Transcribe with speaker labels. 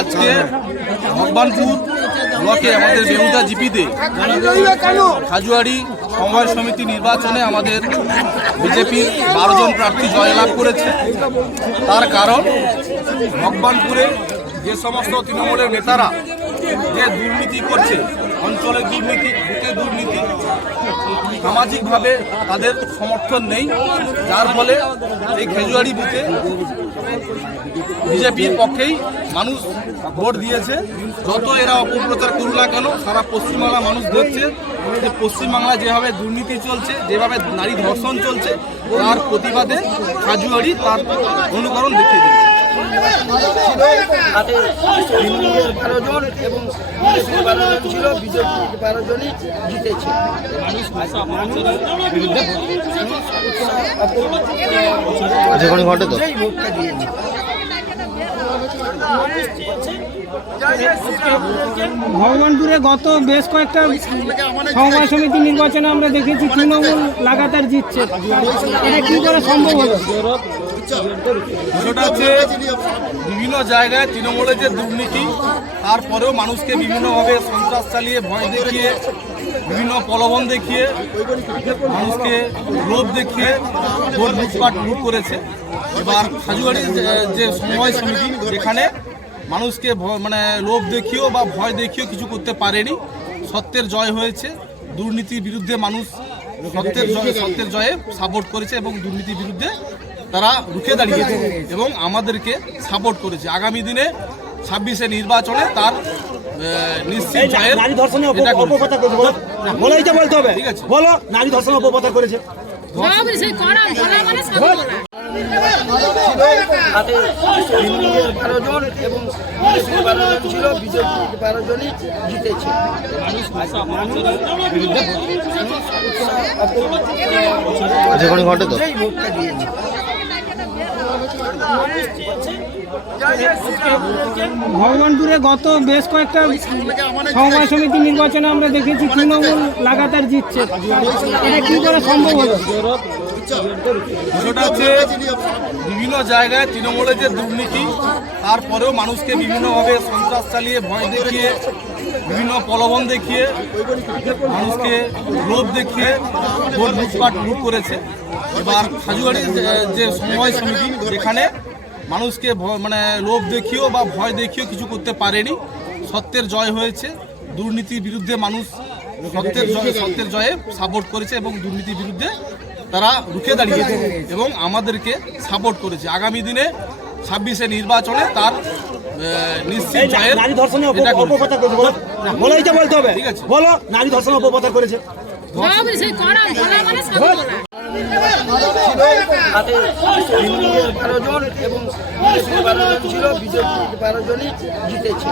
Speaker 1: আজকে ভগবানপুর ব্লকে আমাদের বেহুদা জিপিতে খাজুয়ারি সমবায় সমিতি নির্বাচনে আমাদের বিজেপির বারো জন প্রার্থী জয়লাভ করেছে। তার কারণ ভগবানপুরে যে সমস্ত তৃণমূলের নেতারা যে দুর্নীতি করছে অঞ্চলের দুর্নীতি বুথের দুর্নীতি। সামাজিকভাবে তাদের সমর্থন নেই। যার ফলে এই খেজুয়ারি বুথে বিজেপির পক্ষেই মানুষ ভোট দিয়েছে। যত এরা অপপ্রচার করুক না কেন, সারা পশ্চিমবাংলা মানুষ দেখছে যে পশ্চিমবাংলায় যেভাবে দুর্নীতি চলছে, যেভাবে নারী ধর্ষণ চলছে, তার প্রতিবাদে খাজুয়ারি তার অনুকরণ দেখিয়ে দিচ্ছে
Speaker 2: এবং
Speaker 3: ভগবানপুরে গত বেশ কয়েকটা সমবায় সমিতি নির্বাচনে আমরা দেখেছি তৃণমূল লাগাতার জিতছে। এটা কি করে সম্ভব হলো?
Speaker 1: বিভিন্ন জায়গায় তৃণমূলের যে দুর্নীতি, তারপরেও মানুষকে বিভিন্নভাবে সন্ত্রাস চালিয়ে, ভয় দেখিয়ে, বিভিন্ন প্রলোভন দেখিয়ে, মানুষকে লোভ দেখিয়ে ভোট লুটপাট লুট করেছে। এবার খাজুয়ারি যে- সমবায় সমিতি, যেখানে মানুষকে মানে লোভ দেখিয়েও বা ভয় দেখিয়েও কিছু করতে পারেনি, সত্যের জয় হয়েছে, দুর্নীতির বিরুদ্ধে মানুষ সত্যের জয়, সত্যের জয়ে সাপোর্ট করেছে এবং দুর্নীতির বিরুদ্ধে তারা রুখে দাঁড়িয়েছে এবং আমাদেরকে সাপোর্ট করেছে। আগামী দিনে ছাব্বিশে নির্বাচনে তার নিশ্চিত জয়ের
Speaker 4: বলোই তো বলতে হবে।
Speaker 1: ঠিক আছে।
Speaker 4: বলো নারী ধর্ষণ অপপ্রচার করেছে।
Speaker 5: মানে
Speaker 2: বারো জন এবং বারো জন ছিল বারো জনই জিতেছে দিয়েছে
Speaker 3: ভগবানপুরে গত বেশ কয়েকটা সমবায় সমিতি নির্বাচনে আমরা দেখেছি তৃণমূল লাগাতার জিতছে। এটা কি করে সম্ভব হলো?
Speaker 1: বিভিন্ন জায়গায় তৃণমূলের যে দুর্নীতি, তারপরেও মানুষকে বিভিন্নভাবে সন্ত্রাস চালিয়ে ভয় দেখিয়ে বিভিন্ন প্রলোভন দেখিয়ে, মানুষকে লোভ দেখিয়ে ভোট লুটপাট লুট করেছে। এবার খাজুয়ারি যে- সমবায় সমিতি, যেখানে মানুষকে মানে লোভ দেখিয়েও বা ভয় দেখিয়েও কিছু করতে পারেনি, সত্যের জয় হয়েছে। দুর্নীতির বিরুদ্ধে মানুষ সত্যের জয়, সত্যের জয়ে সাপোর্ট করেছে এবং দুর্নীতির বিরুদ্ধে তারা রুখে দাঁড়িয়েছে এবং আমাদেরকে সাপোর্ট করেছে। আগামী দিনে ছাব্বিশে নির্বাচনে তার নিশ্চিত জয়ের
Speaker 4: নারী ধর্ষণের
Speaker 1: করেছে।
Speaker 4: অপপ্রচার করেছে বলো বলোই তো বলতে হবে
Speaker 1: ঠিক আছে।
Speaker 4: বলো নারী ধর্ষণ অপপ্রচার করেছে
Speaker 5: মানে
Speaker 2: বারো জন এবং কংগ্রেসের বারো জন ছিল বিজেপির বারো জনই জিতেছে